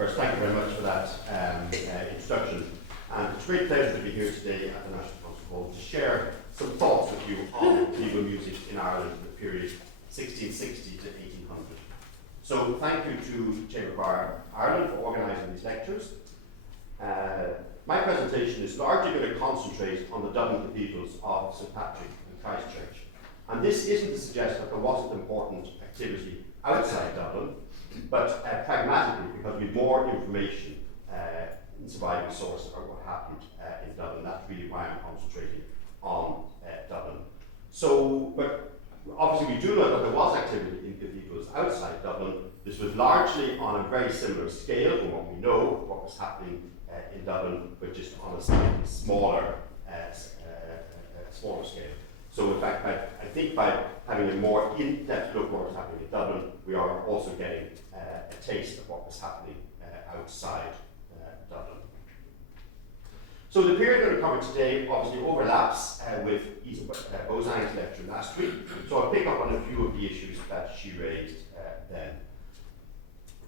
First, thank you very much for that introduction. And it's a great pleasure to be here today at the National Conservatoire to share some thoughts with you on medieval music in Ireland in the period 1660 to 1800. So thank you to Chamber Choir Ireland for organising these lectures. My presentation is largely going to concentrate on the Dublin cathedrals of St Patrick and Christchurch. And this isn't to suggest that there wasn't important activity outside Dublin, but pragmatically, because we have more information in surviving sources about what happened in Dublin. That's really why I'm concentrating on Dublin. So, but obviously we do know that there was activity in cathedrals outside Dublin. This was largely on a very similar scale from what we know of what was happening in Dublin, but just on a slightly smaller scale. So in fact, I think by having a more in-depth look at what was happening in Dublin, we are also getting a taste of what was happening outside Dublin. So the period we're going to cover today obviously overlaps with Isa Bozang's lecture last week, so I'll pick up on a few of the issues that she raised then.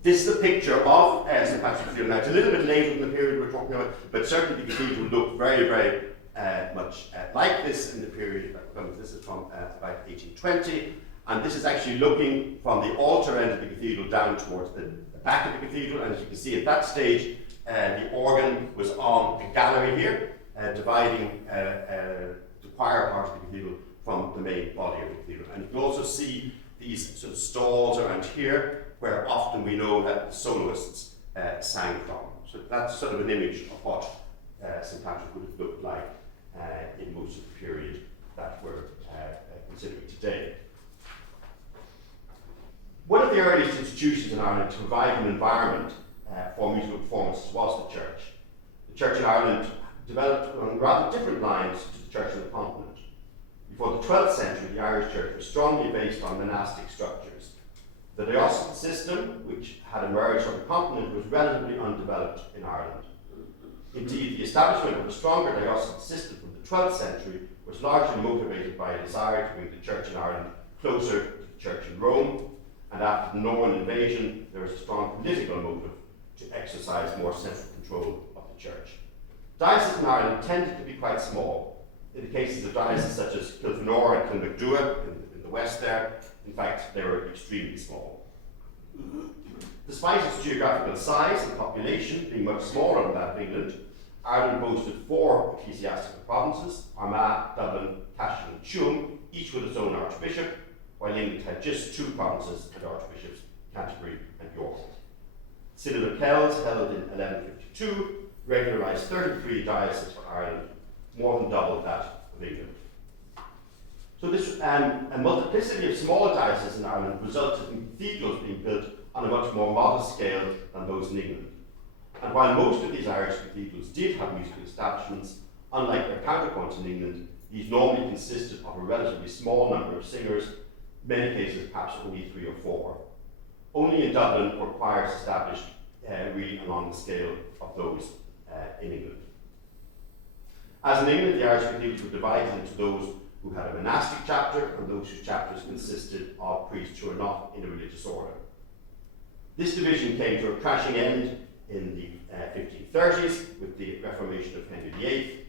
This is a picture of St Patrick's Cathedral. Now it's a little bit later than the period we're talking about, but certainly the cathedral looked very, very much like this in the period. This is from about 1820, and this is actually looking from the altar end of the cathedral down towards the back of the cathedral. And as you can see at that stage, the organ was on a gallery here, dividing the choir part of the cathedral from the main body of the cathedral. And you can also see these sort of stalls around here, where often we know that the soloists sang from. So that's sort of an image of what St Patrick would have looked like in most of the period that we're considering today. One of the earliest institutions in Ireland to provide an environment for musical performances was the church. The church in Ireland developed on rather different lines to the church on the continent. Before the 12th century, the Irish church was strongly based on monastic structures. The diocesan system, which had emerged on the continent, was relatively undeveloped in Ireland. Indeed, the establishment of a stronger diocesan system from the 12th century was largely motivated by a desire to bring the church in Ireland closer to the church in Rome, and after the Norman invasion, there was a strong political motive to exercise more central control of the church. Dioceses in Ireland tended to be quite small. In the cases of dioceses such as Kilfenora and Kilmacduagh in the west there, in fact, they were extremely small. Despite its geographical size and population being much smaller than that of England, Ireland boasted 4 ecclesiastical provinces: Armagh, Dublin, Cashel and Tuam, each with its own archbishop, while England had just 2 provinces and archbishops, Canterbury and York. Synod of Kells, held in 1152, regularised 33 dioceses for Ireland, more than double that of England. So this a multiplicity of small dioceses in Ireland resulted in cathedrals being built on a much more modest scale than those in England. And while most of these Irish cathedrals did have musical establishments, unlike their counterparts in England, these normally consisted of a relatively small number of singers, in many cases perhaps only 3 or 4. Only in Dublin were choirs established really along the scale of those in England. As in England, the Irish cathedrals were divided into those who had a monastic chapter and those whose chapters consisted of priests who were not in a religious order. This division came to a crashing end in the 1530s with the Reformation of Henry VIII.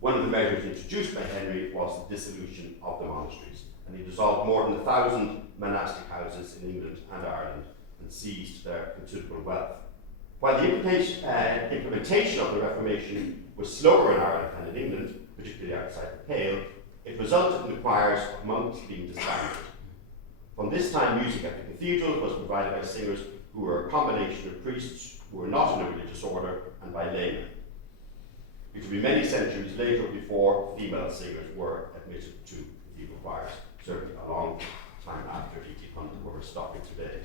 One of the measures introduced by Henry was the dissolution of the monasteries, and he dissolved more than 1,000 monastic houses in England and Ireland and seized their considerable wealth. While the implementation of the Reformation was slower in Ireland than in England, particularly outside the Pale, it resulted in the choirs of monks being disbanded. From this time, music at the cathedral was provided by singers who were a combination of priests who were not in a religious order and by laymen. It would be many centuries later before female singers were admitted to cathedral choirs, certainly a long time after 1800, where we're stopping today.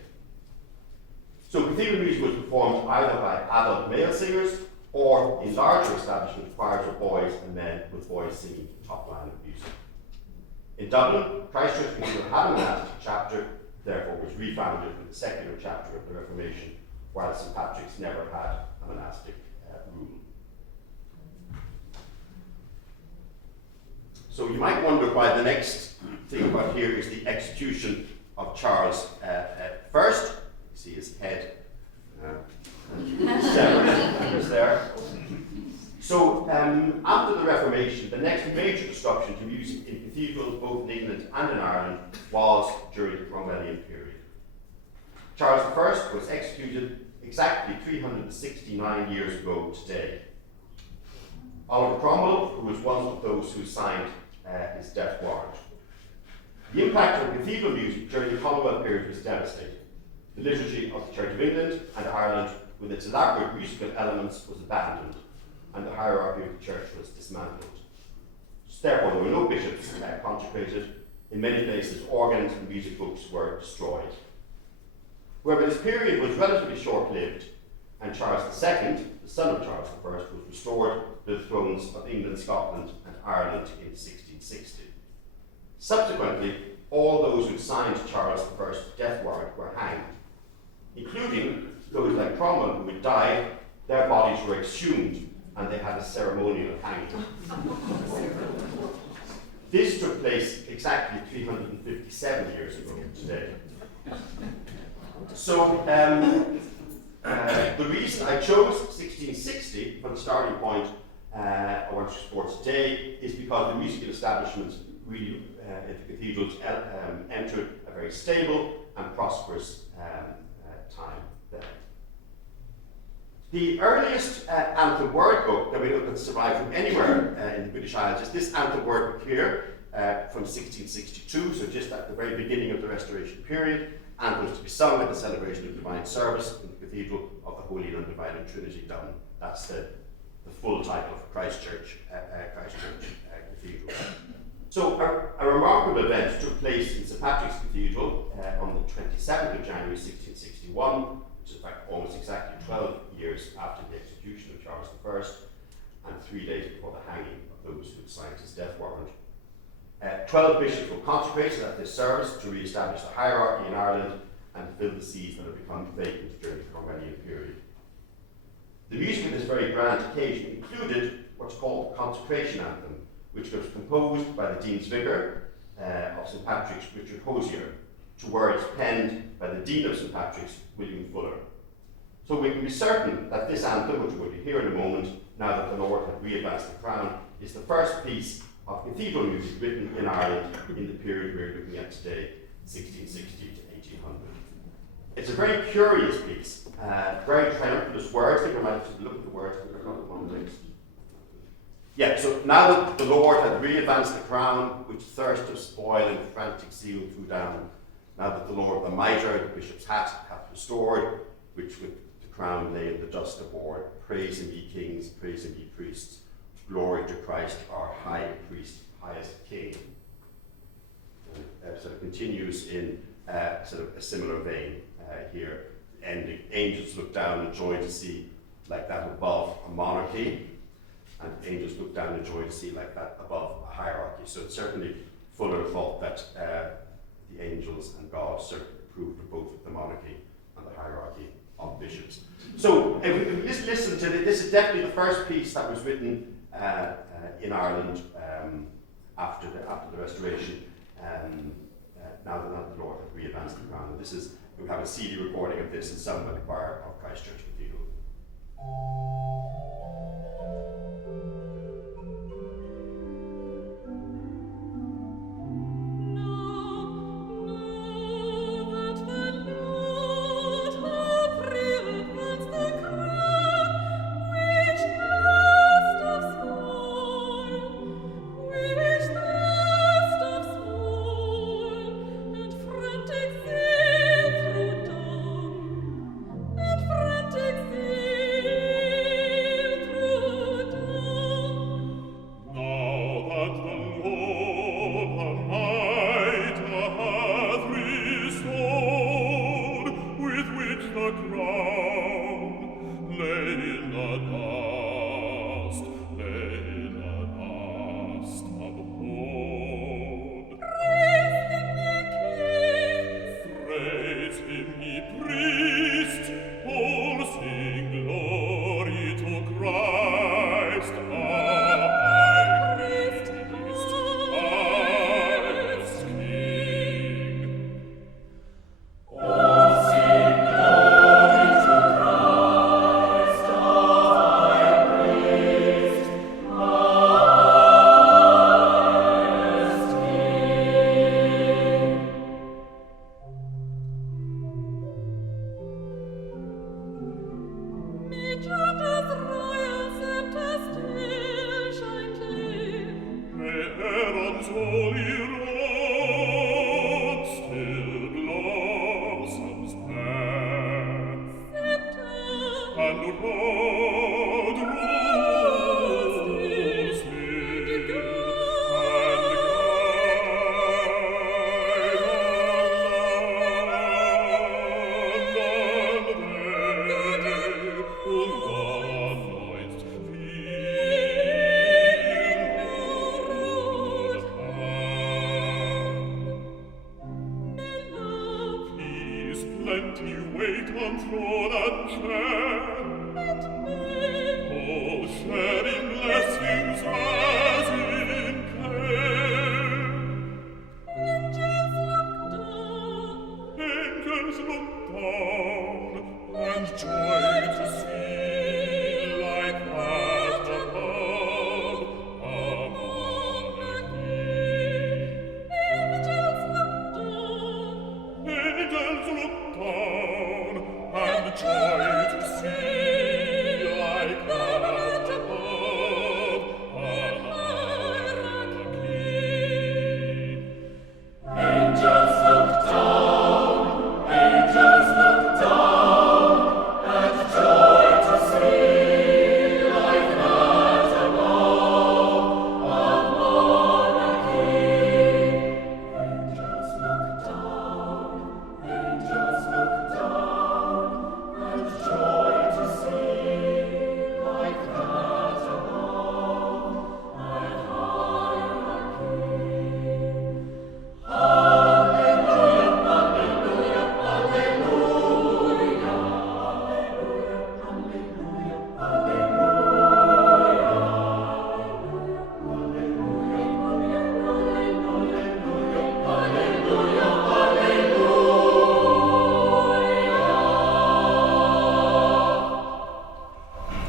So cathedral music was performed either by adult male singers or in larger establishments, choirs of boys and men with boys singing the top line of music. In Dublin, Christchurch Cathedral had a monastic chapter, therefore was refounded with the secular chapter of the Reformation, while St Patrick's never had a monastic rule. So you might wonder why the next thing about here is the execution of Charles I. You see his head. music in cathedrals both in England and in Ireland was during the Cromwellian period. Charles I was executed exactly 369 years ago today. Oliver Cromwell, who was one of those who signed his death warrant. The impact of cathedral music during the Commonwealth period was devastating. The liturgy of the Church of England and Ireland, with its elaborate musical elements, was abandoned, and the hierarchy of the church was dismantled. Therefore, there were no bishops consecrated. In many places, organs and music books were destroyed. However, this period was relatively short-lived, and Charles II, the son of Charles I, was restored to the thrones of England, Scotland, and Ireland in 1660. Subsequently, all those who signed Charles I's death warrant were hanged, including those like Cromwell who had died. Their bodies were exhumed and they had a ceremonial hanging. This took place exactly 357 years ago today. So the reason I chose 1660 for the starting point I want to explore today is because the musical establishments really in the cathedrals entered a very stable and prosperous time then. The earliest anthem word book that we know that survived from anywhere in the British Isles is this anthem word book here from 1662, so just at the very beginning of the Restoration period. Anthems to be sung at the celebration of divine service in the Cathedral of the Holy and Undivided Trinity, Dublin. That's the full title of Christchurch Cathedral. So a remarkable event took place in St Patrick's Cathedral on the 27th of January 1661, which is in fact almost exactly 12 years after the execution of Charles I, and 3 days before the hanging of those who had signed his death warrant. 12 bishops were consecrated at this service to re-establish the hierarchy in Ireland and fill the seats that had become vacant during the Cromwellian period. The music of this very grand occasion included what's called the Consecration Anthem, which was composed by the Dean's Vicar of St Patrick's, Richard Hosier, to words penned by the Dean of St Patrick's, William Fuller. So we can be certain that this anthem, which we'll hear in a moment, now that the Lord had re-advanced the crown, is the first piece of cathedral music written in Ireland in the period we're looking at today, 1660 to 1800. It's a very curious piece, very triumphant words. I think I might have to look at the words, but they're not the one next. Yeah, so now that the Lord had re-advanced the crown, which thirst of spoil and frantic zeal threw down, now that the Lord the mitre, the bishop's hat, hath restored, which with the crown lay in the dust abhorred, praise him ye kings, praise him ye priests, glory to Christ our high priest, highest king. And sort of continues in sort of a similar vein here. Ending, angels look down in joy to see like that above a monarchy, and angels look down in joy to see like that above a hierarchy. So certainly Fuller thought that the angels and God certainly approved of both the monarchy and the hierarchy of bishops. So if we listen to this, is definitely the first piece that was written in Ireland after the Restoration, now that the Lord had re-advanced the crown. We have a CD recording of this and sung by the choir of Christchurch Cathedral.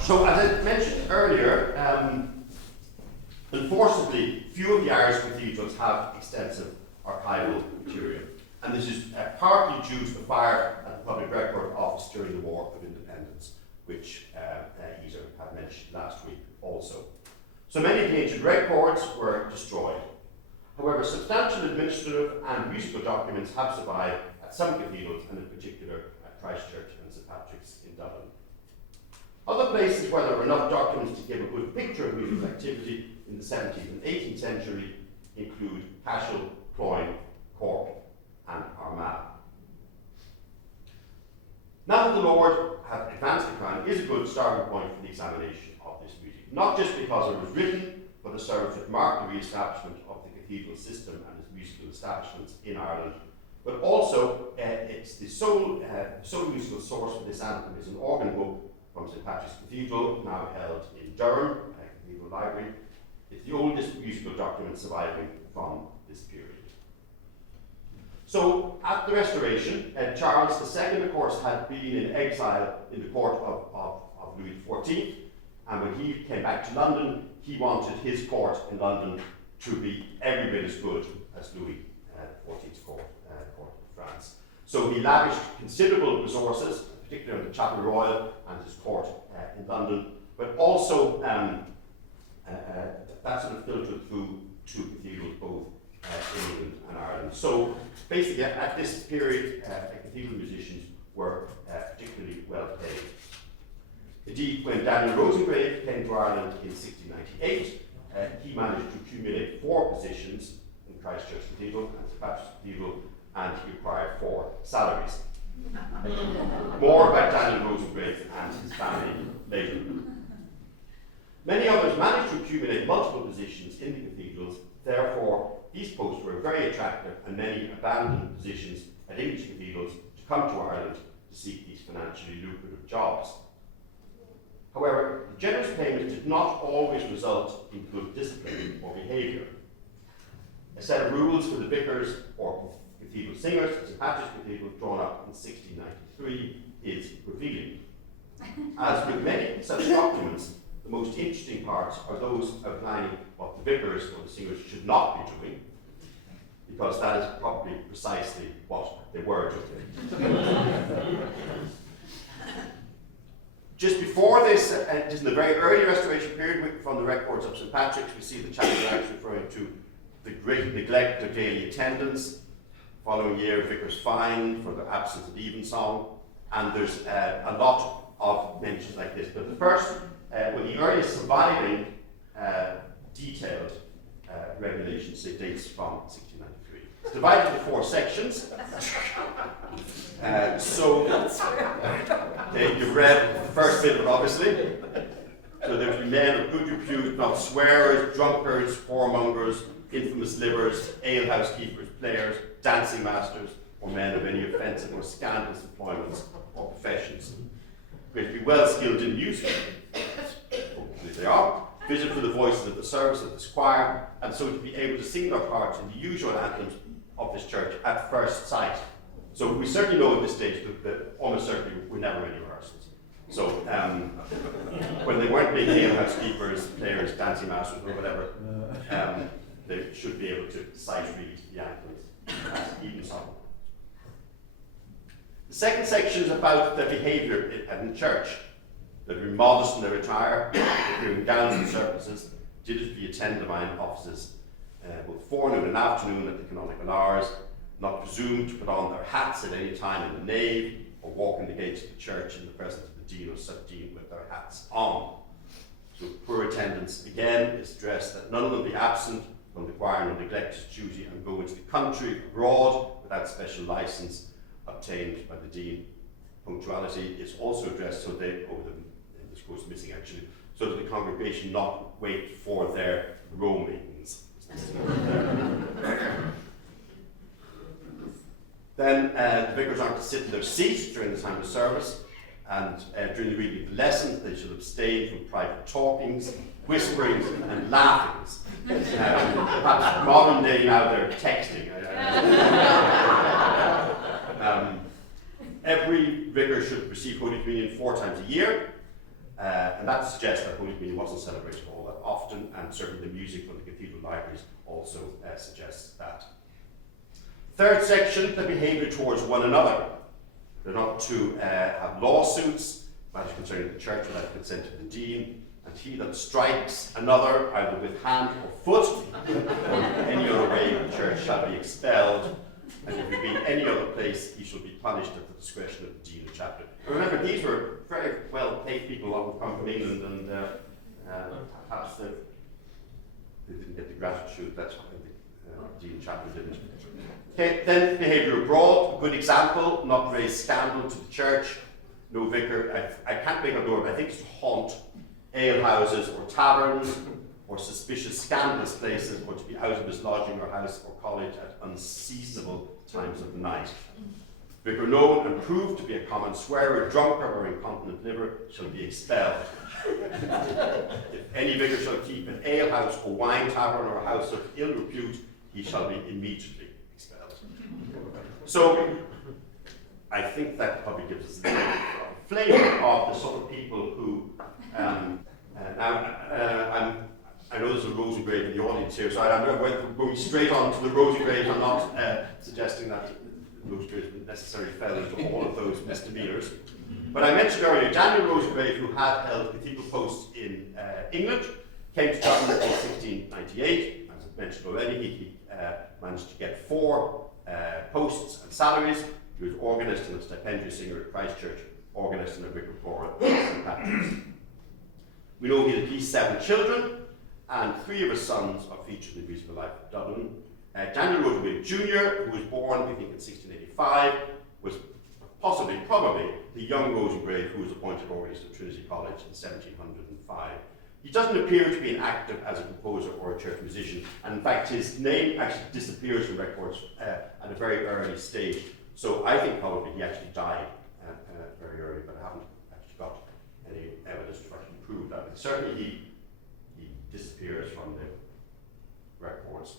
So, as I mentioned earlier, unfortunately, few of the Irish cathedrals have extensive archival material, and this is partly due to the fire at the Public Record Office during the War of Independence, which Isa had mentioned last week also. So many of the ancient records were destroyed. However, substantial administrative and musical documents have survived at some cathedrals, and in particular at Christchurch and St Patrick's in Dublin. Other places where there were enough documents to give a good picture of musical activity in the 17th and 18th century include Cashel, Cloyne, Cork and Armagh. Now that the Lord hath advanced the crown is a good starting point for the examination of this music, not just because it was written, but it serves to mark the re-establishment of the cathedral system and its musical establishments in Ireland, but also it's the sole musical source for this anthem is an organ book from St Patrick's Cathedral, now held in Durham, Cathedral Library. It's the oldest musical document surviving from this period. So, at the Restoration, Charles II, of course, had been in exile in the court of Louis XIV, and when he came back to London, he wanted his court in London to be every bit as good as Louis XIV's court of France. So he lavished considerable resources, particularly on the Chapel Royal and his court in London, but also that sort of filtered through two cathedrals, both in England and Ireland. So basically, at this period, cathedral musicians were particularly well paid. Indeed, when Daniel Rosengrave came to Ireland in 1698, he managed to accumulate 4 positions in Christchurch Cathedral and St Patrick's Cathedral, and he acquired 4 salaries. More about Daniel Rosengrave and his family later. Many others managed to accumulate multiple positions in the cathedrals, therefore these posts were very attractive, and many abandoned positions at English cathedrals to come to Ireland to seek these financially lucrative jobs. However, the generous payments did not always result in good discipline or behaviour. A set of rules for the vicars or cathedral singers at St Patrick's Cathedral, drawn up in 1693, is revealing. As with many such documents, the most interesting parts are those outlining what the vicars or the singers should not be doing, because that is probably precisely what they were doing. Just before this, just in the very early Restoration period, from the records of St Patrick's, we see the chapel referring to the great neglect of daily attendance. Following year, vicars fined for their absence of evensong, and there's a lot of mentions like this. But the first, the earliest surviving detailed regulations, it dates from 1693. It's divided into 4 sections. You've read the first bit of it, obviously. So there to be men of good repute, not swearers, drunkards, whoremongers, infamous livers, alehouse keepers, players, dancing masters, or men of any offensive or scandalous employments or professions. They to be well skilled in music, hopefully they are, visit for the voices of the service of the choir, and so to be able to sing their parts in the usual anthems of this church at first sight. So we certainly know at this stage that almost certainly we never any rehearsals. So when they weren't being alehouse keepers, players, dancing masters, or whatever, they should be able to sight read the anthems as even sung. The second section is about their behaviour in church. They're very modest in their attire, appearing gowns and surplices, diligently attend divine offices, both forenoon and afternoon at the canonical hours, not presume to put on their hats at any time in the nave, or walk in the gates of the church in the presence of the dean or sub-dean with their hats on. So poor attendance, again, is stressed that none of them be absent from the choir nor neglect his duty and go into the country abroad without special license obtained by the dean. Punctuality is also addressed, so they, this quote's missing actually, so that the congregation not wait for their roamings. Then the vicars aren't to sit in their seats during the time of service, and during the reading of the lessons they should abstain from private talkings, whisperings, and laughings. Perhaps modern day now they're texting. Every vicar should receive Holy Communion 4 times a year, and that suggests that Holy Communion wasn't celebrated all that often, and certainly the music from the cathedral libraries also suggests that. Third section, the behaviour towards one another. They're not to have lawsuits, matters concerning the church without consent of the dean, and he that strikes another, either with hand or foot, or in any other way in the church, shall be expelled, and if he be in any other place, he shall be punished at the discretion of the dean of chapter. And remember, these were very well-paid people who come from England, and perhaps they didn't get the gratitude that the dean of chapter didn't. Okay, then behaviour abroad, a good example, not raise scandal to the church. No vicar, I can't make a door, but I think it's to haunt alehouses or taverns or suspicious scandalous places, or to be out of his lodging or house or college at unseasonable times of the night. Vicar known and proved to be a common swearer, drunkard, or incontinent liver shall be expelled. If any vicar shall keep an alehouse or wine tavern or a house of ill repute, he shall be immediately expelled. So, I think that probably gives us a flavour of the sort of people who, I know there's a rose engraved in the audience here, so I'm going straight on to the rose engraved. I'm not suggesting that rose engraved necessarily fell into all of those misdemeanours. But I mentioned earlier Daniel Rosegrave, who had held cathedral posts in England, came to Dublin in 1698. As I mentioned already, he managed to get 4 posts and salaries. He was organist and a stipendious singer at Christchurch, organist and a vicar choral at St. Patrick's. We know he had at least 7 children, and 3 of his sons are featured in the musical life of Dublin. Daniel Woodward Jr, who was born, we think, in 1685, was probably, the young Rosegrave who was appointed organist at Trinity College in 1705. He doesn't appear to be active as a composer or a church musician, and in fact his name actually disappears from records at a very early stage. So I think probably he actually died very early, but I haven't actually got any evidence to actually prove that. But certainly he disappears from the records.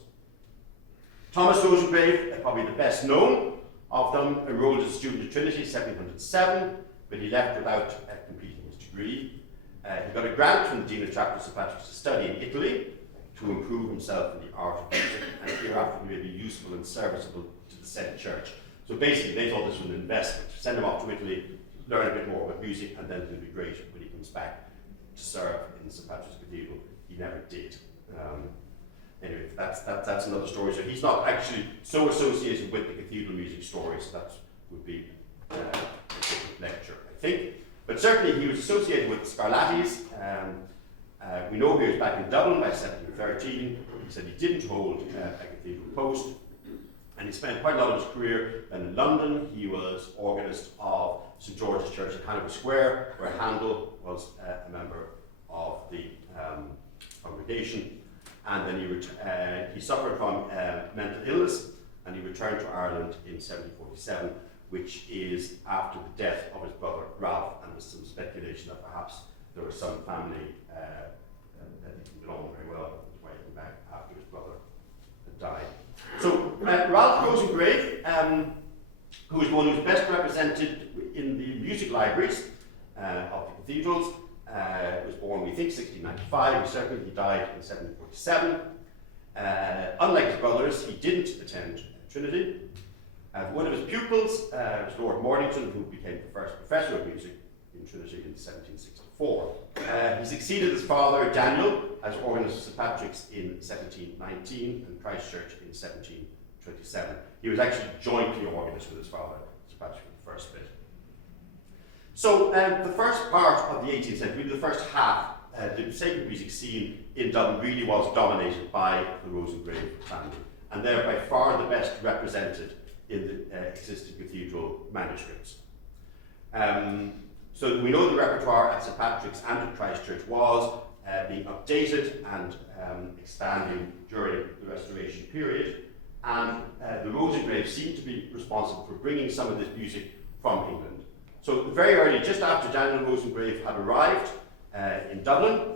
Thomas Rosegrave, probably the best known of them, enrolled as a student at Trinity in 1707, but he left without completing his degree. He got a grant from the Dean of Chapter of St. Patrick's to study in Italy to improve himself in the art of music, and hereafter he may be useful and serviceable to the said church. So basically, they thought this was an investment. Send him off to Italy, learn a bit more about music, and then it'll be great when he comes back to serve in St. Patrick's Cathedral. He never did. Anyway, that's another story. So he's not actually so associated with the cathedral music story, so that would be a different lecture, I think. But certainly he was associated with the Scarlattis. We know he was back in Dublin by 1713. He said he didn't hold a cathedral post, and he spent quite a lot of his career in London. He was organist of St George's Church in Hanover Square, where Handel was a member of the congregation. And then he suffered from mental illness, and he returned to Ireland in 1747, which is after the death of his brother Ralph, and there's some speculation that perhaps there was some family that he didn't know very well, which might have come back after his brother had died. So Ralph Rosengrave, who is one who's best represented in the music libraries of the cathedrals, was born, we think, 1695. Certainly he died in 1747. Unlike his brothers, he didn't attend Trinity. One of his pupils was Lord Mornington, who became the first professor of music in Trinity in 1764. He succeeded his father, Daniel, as organist of St Patrick's in 1719 and Christchurch in 1727. He was actually jointly organist with his father, St Patrick, the first bit. So the first part of the 18th century, the first half, the sacred music scene in Dublin really was dominated by the Rosengrave family, and they're by far the best represented in the existing cathedral manuscripts. So we know the repertoire at St Patrick's and at Christchurch was being updated and expanding during the Restoration period, and the Rosengraves seemed to be responsible for bringing some of this music from England. So very early, just after Daniel Rosengrave had arrived in Dublin,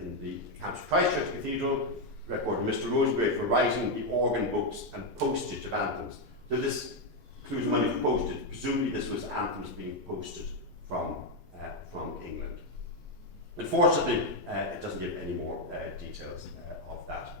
in the accounts of Christchurch Cathedral, recorded Mr. Rosengrave for writing the organ books and postage of anthems. So this includes money for postage. Presumably this was anthems being posted from England. Unfortunately, it doesn't give any more details of that.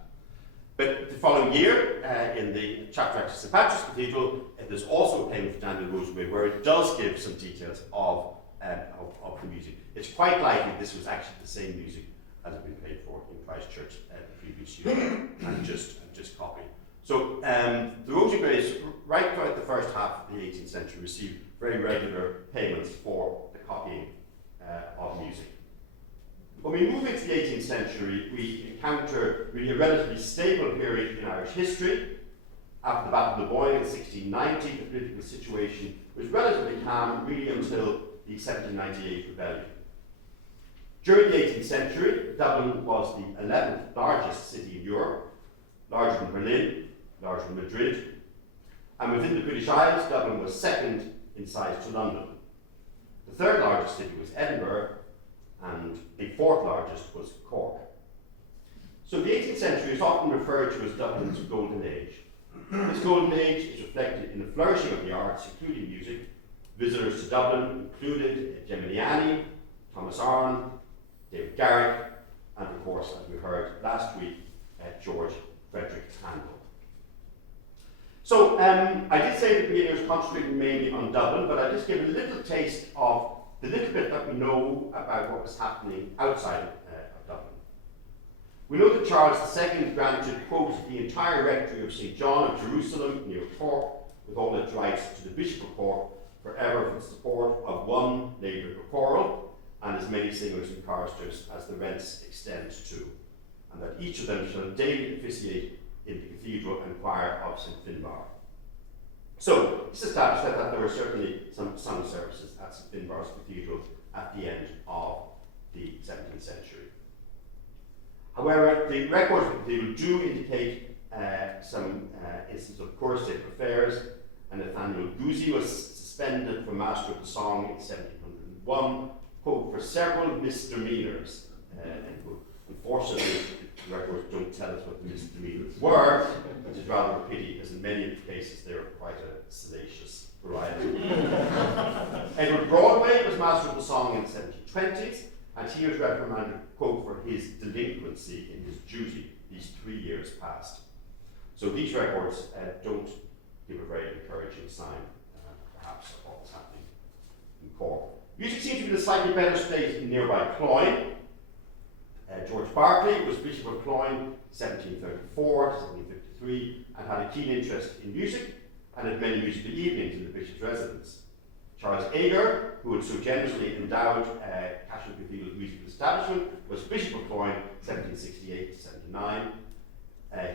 But the following year, in the chapter at St Patrick's Cathedral, there's also a payment for Daniel Rosengrave where it does give some details of the music. It's quite likely this was actually the same music as had been paid for in Christchurch the previous year, and just copied. So the Rosengraves, right throughout the first half of the 18th century, received very regular payments for the copying of music. When we move into the 18th century, we encounter really a relatively stable period in Irish history. After the Battle of the Boyne in 1690, the political situation was relatively calm really until the 1798 rebellion. During the 18th century, Dublin was the 11th largest city in Europe, larger than Berlin, larger than Madrid, and within the British Isles, Dublin was second in size to London. The third largest city was Edinburgh, and the fourth largest was Cork. So the 18th century is often referred to as Dublin's golden age. This golden age is reflected in the flourishing of the arts, including music. Visitors to Dublin included Geminiani, Thomas Arne, David Garrick, and of course, as we heard last week, George Frederick Handel. So I did say at the beginning I was concentrating mainly on Dublin, but I just gave a little taste of the little bit that we know about what was happening outside of Dublin. We know that Charles II granted, quote, the entire rectory of St. John of Jerusalem near Cork, with all its rights to the Bishop of Cork, forever for the support of one labourer choral, and as many singers and choristers as the rents extend to, and that each of them shall daily officiate in the cathedral and choir of St. Finbar. So, this established that there were certainly some sung services at St. Finbar's Cathedral at the end of the 17th century. However, the records of the cathedral do indicate some instances of poor state of affairs, and Nathaniel Guzzi was suspended from Master of the Song in 1701, quote, for several misdemeanours. Unfortunately, the records don't tell us what the misdemeanours were, which is rather a pity, as in many of the cases they were quite a salacious variety. Edward Broadway was Master of the Song in the 1720s, and he was reprimanded, quote, for his delinquency in his duty these 3 years past. So these records don't give a very encouraging sign, perhaps, of what was happening in Cork. Music seemed to be in a slightly better state in nearby Cloyne. George Berkeley was Bishop of Cloyne 1734 to 1753 and had a keen interest in music and had many musical evenings in the bishop's residence. Charles Ager, who had so generously endowed Cashel Cathedral's musical establishment, was Bishop of Cloyne, 1768 to 79.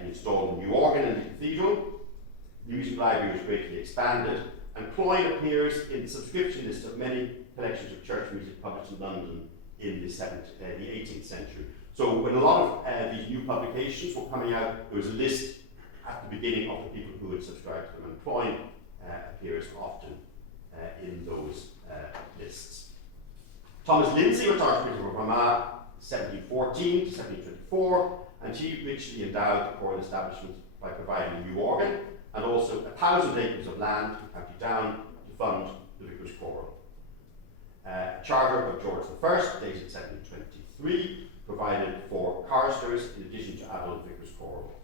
He installed a new organ in the cathedral. The music library was greatly expanded, and Cloyne appears in the subscription list of many collections of church music published in London in the 18th century. So when a lot of these new publications were coming out, there was a list at the beginning of the people who had subscribed to them, and Cloyne appears often in those lists. Thomas Lindsay was Archbishop of Armagh, 1714 to 1724, and he richly endowed the choral establishment by providing a new organ and also 1,000 acres of land in County Down to fund the Vicar's Choral. A charter of George I, dated 1723, provided for choristers in addition to adult Vicar's Choral.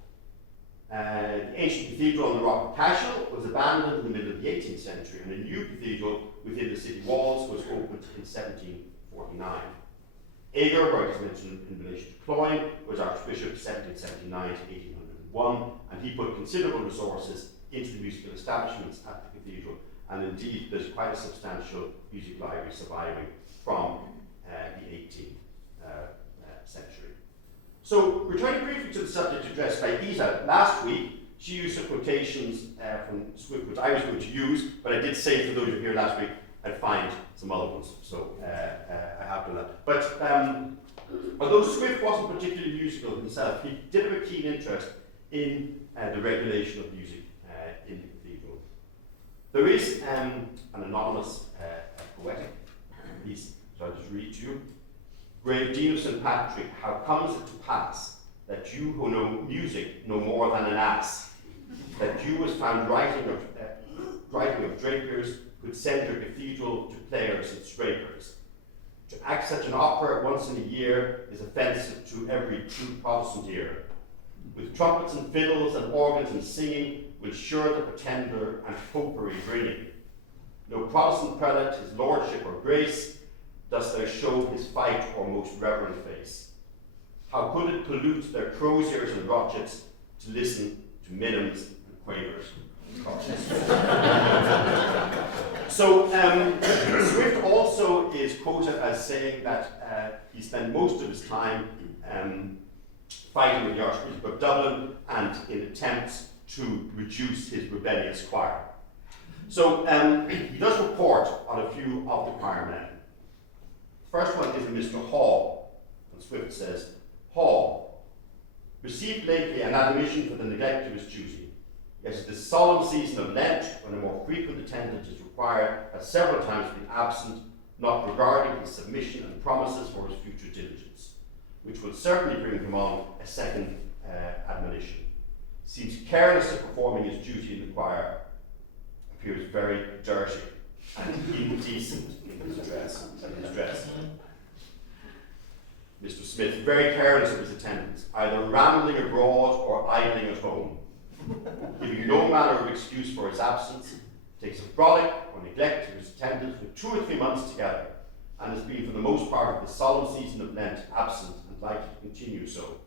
The ancient cathedral on the Rock of Cashel was abandoned in the middle of the 18th century, and a new cathedral within the city walls was opened in 1749. Ager, who I just mentioned in relation to Cloyne, was Archbishop 1779 to 1801, and he put considerable resources into the musical establishments at the cathedral, and indeed there's quite a substantial music library surviving from the 18th century. So, returning briefly to the subject addressed by Isa last week, she used some quotations from Swift, which I was going to use, but I did say for those of you here last week, I'd find some other ones, so I have done that. But although Swift wasn't particularly musical himself, he did have a keen interest in the regulation of music in the cathedral. There is an anonymous poetic piece, so I'll just read to you. Grave Dean of St. Patrick, how comes it to pass that you who know music know more than an ass? That you was found writing of drapers could send your cathedral to players and scrapers. To act such an opera once in a year is offensive to every true Protestant ear. With trumpets and fiddles and organs and singing, will sure the pretender and popery bringing. No Protestant prelate, his lordship or grace, does there show his fight or most reverend face. How could it pollute their croziers and rochets to listen to minims and quavers? So Swift also is quoted as saying that he spent most of his time fighting with the Archbishop of Dublin and in attempts to reduce his rebellious choir. So he does report on a few of the choir men. The first one is a Mr. Hall, and Swift says, Hall, received lately an admonition for the neglect of his duty. Yet at this solemn season of Lent, when a more frequent attendance is required, has several times been absent, not regarding his submission and promises for his future diligence, which will certainly bring him on a second admonition. Seems careless of performing his duty in the choir, appears very dirty and indecent in his dress. Mr. Smith, very careless of his attendance, either rambling abroad or idling at home, giving no manner of excuse for his absence, takes a frolic or neglect of his attendance for 2 or 3 months together, and has been for the most part of the solemn season of Lent absent and likely to continue so.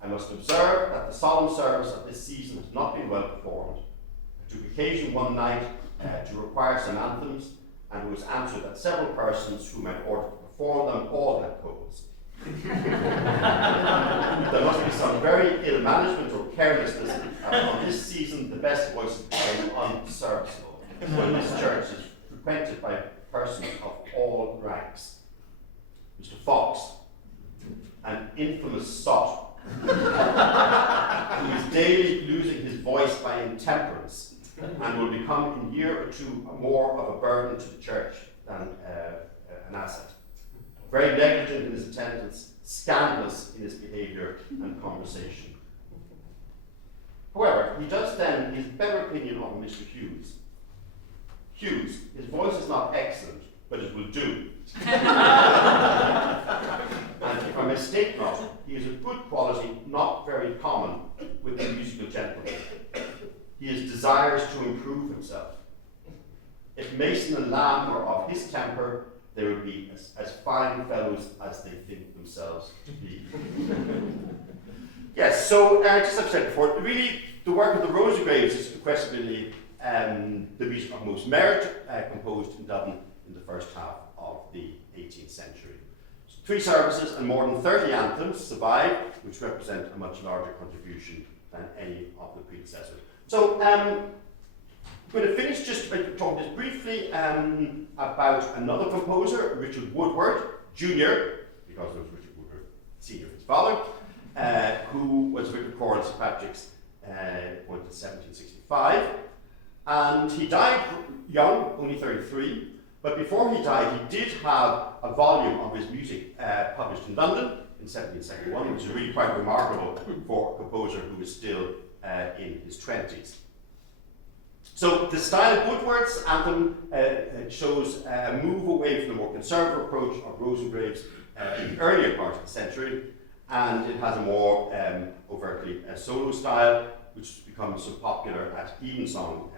I must observe that the solemn service of this season has not been well performed. I took occasion one night to require some anthems, and was answered that several persons whom I ordered to perform them all had colds. There must be some very ill management or carelessness. On this season, the best voices became unserviceable, when this church is frequented by persons of all ranks. Mr. Fox, an infamous sot, who is daily losing his voice by intemperance, and will become in a year or two more of a burden to the church than an asset. Very negligent in his attendance, scandalous in his behaviour and conversation. However, he does then his better opinion of Mr. Hughes. Hughes, his voice is not excellent, but it will do. And if I mistake not, he is of good quality, not very common with the musical gentleman. He has desires to improve himself. If Mason and Lamb were of his temper, they would be as fine fellows as they think themselves to be. Yes, so just as I've said before, really the work of the Rosary Graves is unquestionably the music of most merit, composed in Dublin in the first half of the 18th century. 3 services and more than 30 anthems survive, which represent a much larger contribution than any of the predecessors. So I'm going to finish just by talking just briefly about another composer, Richard Woodward Jr., because there was Richard Woodward Sr., his father, who was vicar choral in St. Patrick's appointed in 1765. And he died young, only 33. But before he died, he did have a volume of his music published in London in 1771, which is really quite remarkable for a composer who is still in his 20s. So the style of Woodward's anthem shows a move away from the more conservative approach of Rosengrave's in the earlier part of the century, and it has a more overtly solo style, which has become so popular at evensong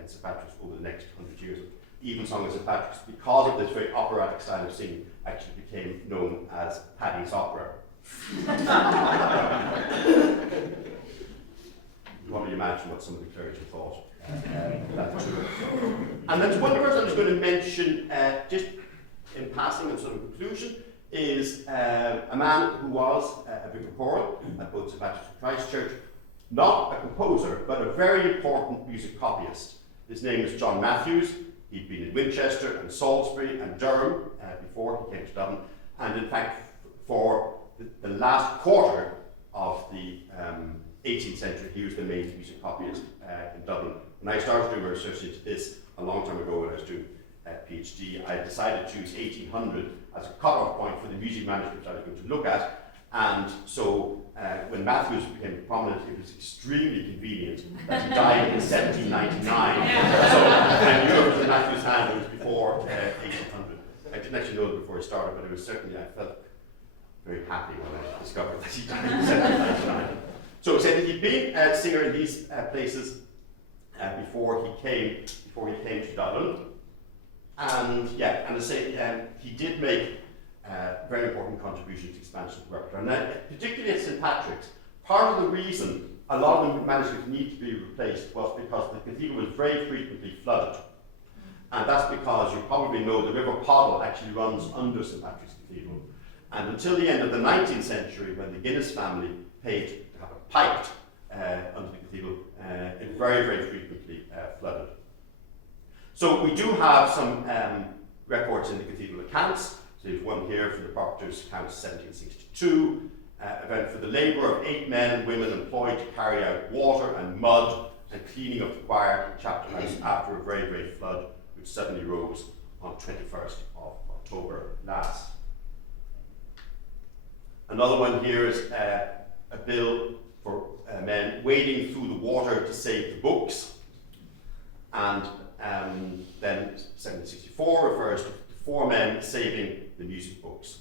in St. Patrick's over the next 100 years. Evensong in St. Patrick's, because of this very operatic style of singing, actually became known as Paddy's Opera. You want me to imagine what some of the clergy thought. And then one person I'm just going to mention, just in passing and sort of conclusion, is a man who was a vicar choral at both St. Patrick's and Christchurch, not a composer, but a very important music copyist. His name is John Matthews. He'd been in Winchester and Salisbury and Durham before he came to Dublin, and in fact, for the last quarter of the 18th century, he was the main music copyist in Dublin. When I started doing my research into this a long time ago when I was doing a PhD, I decided to choose 1800 as a cutoff point for the music manuscripts I was going to look at. And so when Matthews became prominent, it was extremely convenient that he died in 1799. So I knew it was in Matthews' hand, it was before 1800. I didn't actually know it before he started, but it was certainly, I felt very happy when I discovered that he died in 1799. So he said that he'd been a singer in these places before he came to Dublin. And yeah, and I say he did make very important contribution to expansion of the repertoire. And particularly at St. Patrick's, part of the reason a lot of the manuscripts need to be replaced was because the cathedral was very frequently flooded. And that's because you probably know the River Poddle actually runs under St. Patrick's Cathedral. And until the end of the 19th century, when the Guinness family paid to have it piped under the cathedral, it very, very frequently flooded. So we do have some records in the cathedral accounts. So there's one here from the Proctor's accounts 1762, event for the labour of 8 men and women employed to carry out water and mud and cleaning of the choir and chapter house after a very great flood which suddenly rose on 21st of October last. Another one here is a bill for men wading through the water to save the books. And then 1764 refers to 4 men saving the music books.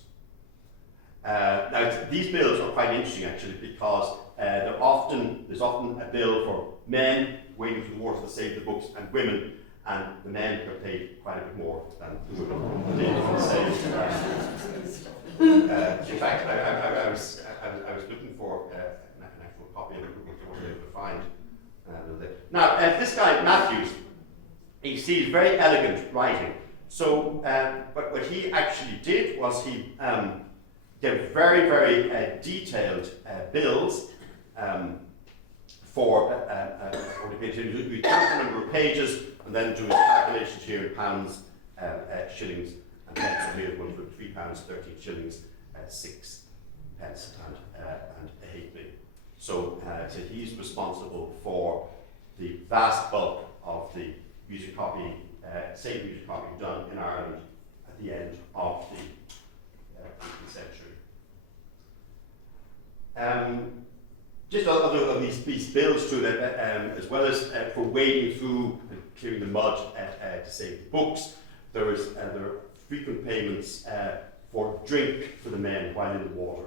Now these bills are quite interesting actually, because there's often a bill for men wading through the water to save the books and women, and the men are paid quite a bit more than the women for the save. In fact, I was looking for an actual copy of it, which I wasn't able to find. Now, this guy, Matthews, you see he's very elegant writing. So, but what he actually did was he gave very, very detailed bills for what he paid. We count the number of pages and then do his calculations here in pounds, shillings, and pence. So here's one for £3, 13 shillings, 6 pence, and a halfpenny. So he's responsible for the vast bulk of the music copying, same music copying done in Ireland at the end of the 18th century. Just other of these bills too, that as well as for wading through and clearing the mud to save the books, there are frequent payments for drink for the men while in the water.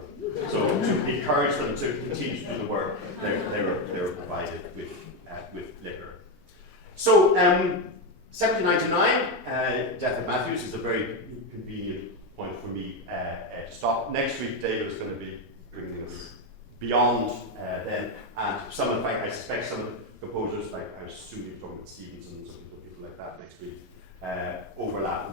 So to encourage them to continue to do the work, they were provided with liquor. So 1799, death of Matthews is a very convenient point for me to stop. Next week, David is going to be bringing us beyond then, and some, in fact, I suspect some of composers like I assume you're talking about Stevenson, some people like that next week, overlap